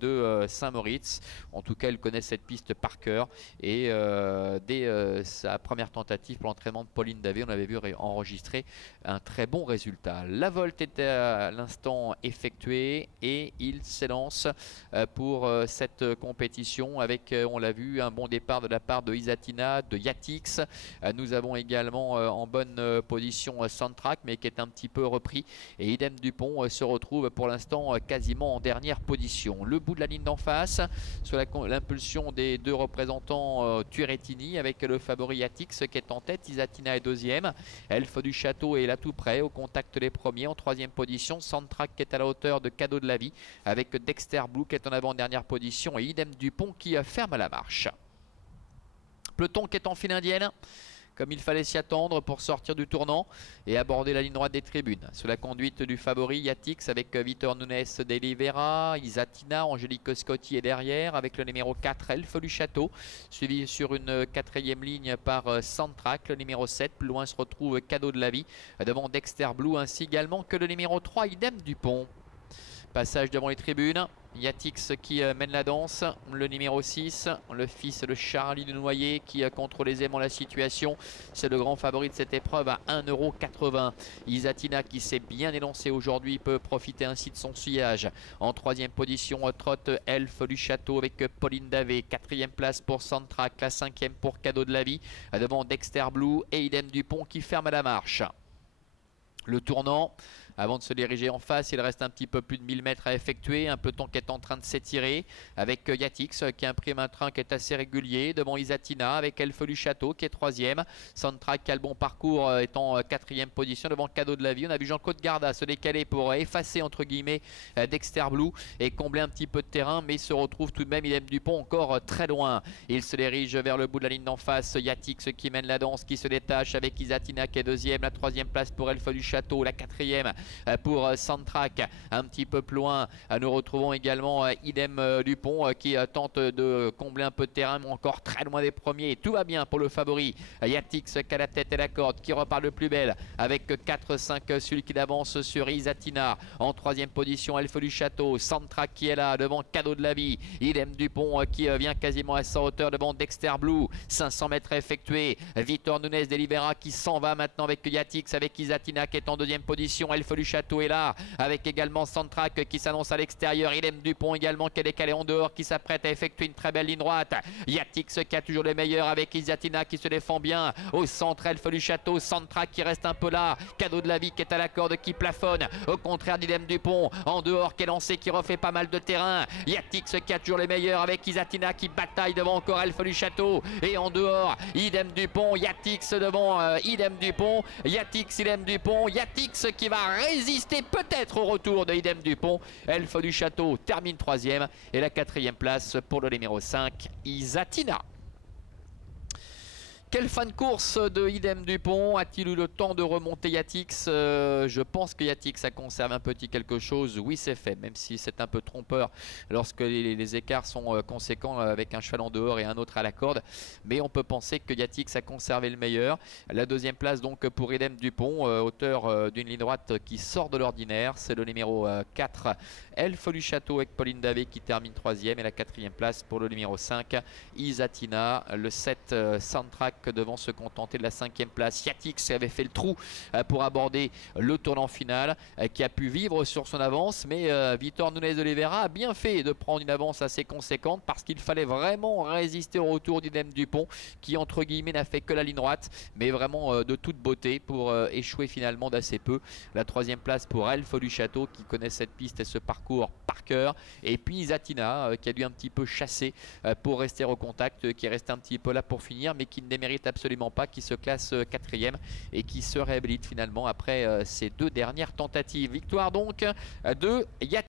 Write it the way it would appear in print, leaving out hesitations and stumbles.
de Saint-Moritz. En tout cas, il connaît cette piste par cœur. Et dès sa première tentative pour l'entraînement de Pauline Davé, on avait vu enregistrer un très bon résultat. La volte était à l'instant effectuée et il s'élance pour cette compétition avec, on l'a vu, un bon départ de la part de Isatina, de Yatix. Nous avons également en bonne position Soundtrack, mais qui est un petit peu repris. Et Idem Dupont se retrouve pour l'instant quasiment en dernière position. Le bout de la ligne d'en face, sur l'impulsion des deux représentants Turrettini, avec le favori Yatix qui est en tête. Isatina est deuxième. Elfe du Château est là tout près, au contact des premiers. En troisième position, Soundtrack qui est à la hauteur de Cadeau de la Vie, avec Dexter Blue qui est en avant-dernière position et Idem Dupont qui ferme la marche. Peloton qui est en file indienne, comme il fallait s'y attendre pour sortir du tournant et aborder la ligne droite des tribunes. Sous la conduite du favori Yatix avec Vitor Nunes d'Elivera, Isatina, Angélique Scotti est derrière avec le numéro 4 Elfe du Château, suivi sur une quatrième ligne par Soundtrack, le numéro 7. Plus loin se retrouve Cadeau de la Vie devant Dexter Blue, ainsi également que le numéro 3 Idem Dupont. Passage devant les tribunes, Yatix qui mène la danse, le numéro 6, le fils de Charlie de Noyer qui contrôle aisément la situation. C'est le grand favori de cette épreuve à 1,80 €. Isatina qui s'est bien élancé aujourd'hui peut profiter ainsi de son sillage. En troisième position, trotte Elfe du Château avec Pauline Davé. Quatrième place pour Soundtrack, la cinquième pour Cadeau de la Vie, devant Dexter Blue et Idem Dupont qui ferme la marche. Le tournant, avant de se diriger en face, il reste un petit peu plus de 1000 mètres à effectuer. Un peloton qui est en train de s'étirer avec Yatix qui imprime un train qui est assez régulier. Devant Isatina avec Elfe du Château qui est troisième. Soundtrack qui a le bon parcours est en quatrième position devant Cadeau de la Vie. On a vu Jean-Claude Garda se décaler pour effacer entre guillemets Dexter Blue et combler un petit peu de terrain, mais se retrouve tout de même Idem Dupont encore très loin. Il se dirige vers le bout de la ligne d'en face. Yatix qui mène la danse, qui se détache avec Isatina qui est deuxième. La troisième place pour Elfe du Château, la quatrième pour Soundtrack. Un petit peu plus loin, nous retrouvons également Idem Dupont qui tente de combler un peu de terrain, mais encore très loin des premiers. Tout va bien pour le favori Yatix qui a la tête et la corde, qui repart le plus belle avec 4-5 celui qui avance sur Isatina. En troisième position, Elfe du Château. Soundtrack qui est là devant Cadeau de la Vie. Idem Dupont qui vient quasiment à sa hauteur devant Dexter Blue. 500 mètres effectués. Vitor Nunes d'Elivera qui s'en va maintenant avec Yatix, avec Isatina qui est en deuxième position. Elfe du Château est là avec également Soundtrack qui s'annonce à l'extérieur. Idem Dupont également qui est décalé en dehors, qui s'apprête à effectuer une très belle ligne droite. Yatix qui a toujours le meilleur avec Isatina qui se défend bien. Au centre, Elfe du Château. Soundtrack qui reste un peu là. Cadeau de la Vie qui est à la corde, qui plafonne. Au contraire d'Idem Dupont en dehors, qui est lancé, qui refait pas mal de terrain. Yatix qui a toujours le meilleur avec Isatina qui bataille devant encore Elfe du Château. Et en dehors, Idem Dupont. Yatix devant Idem Dupont. Yatix, Idem Dupont. Yatix qui va résister peut-être au retour de Idem Dupont. Elfe du Château termine troisième et la quatrième place pour le numéro 5 Isatina. Quelle fin de course de Idem Dupont? A-t-il eu le temps de remonter Yatix? Je pense que Yatix a conservé un petit quelque chose. Oui, c'est fait, même si c'est un peu trompeur lorsque les écarts sont conséquents avec un cheval en dehors et un autre à la corde. Mais on peut penser que Yatix a conservé le meilleur. La deuxième place donc pour Idem Dupont, auteur d'une ligne droite qui sort de l'ordinaire. C'est le numéro 4, Elfe du Château avec Pauline Davé qui termine troisième. Et la quatrième place pour le numéro 5, Isatina. Le 7, Soundtrack devant se contenter de la cinquième place. Yatix avait fait le trou pour aborder le tournant final, qui a pu vivre sur son avance, mais Vitor Nunes d'Olivera a bien fait de prendre une avance assez conséquente parce qu'il fallait vraiment résister au retour d'Idem Dupont qui entre guillemets n'a fait que la ligne droite, mais vraiment de toute beauté pour échouer finalement d'assez peu. La troisième place pour Elfe du Château qui connaît cette piste et ce parcours par cœur, et puis Isatina qui a dû un petit peu chasser pour rester au contact, qui est resté un petit peu là pour finir, mais qui ne démérite absolument pas, qui se classe quatrième et qui se réhabilite finalement après ses deux dernières tentatives. Victoire donc de Yatix.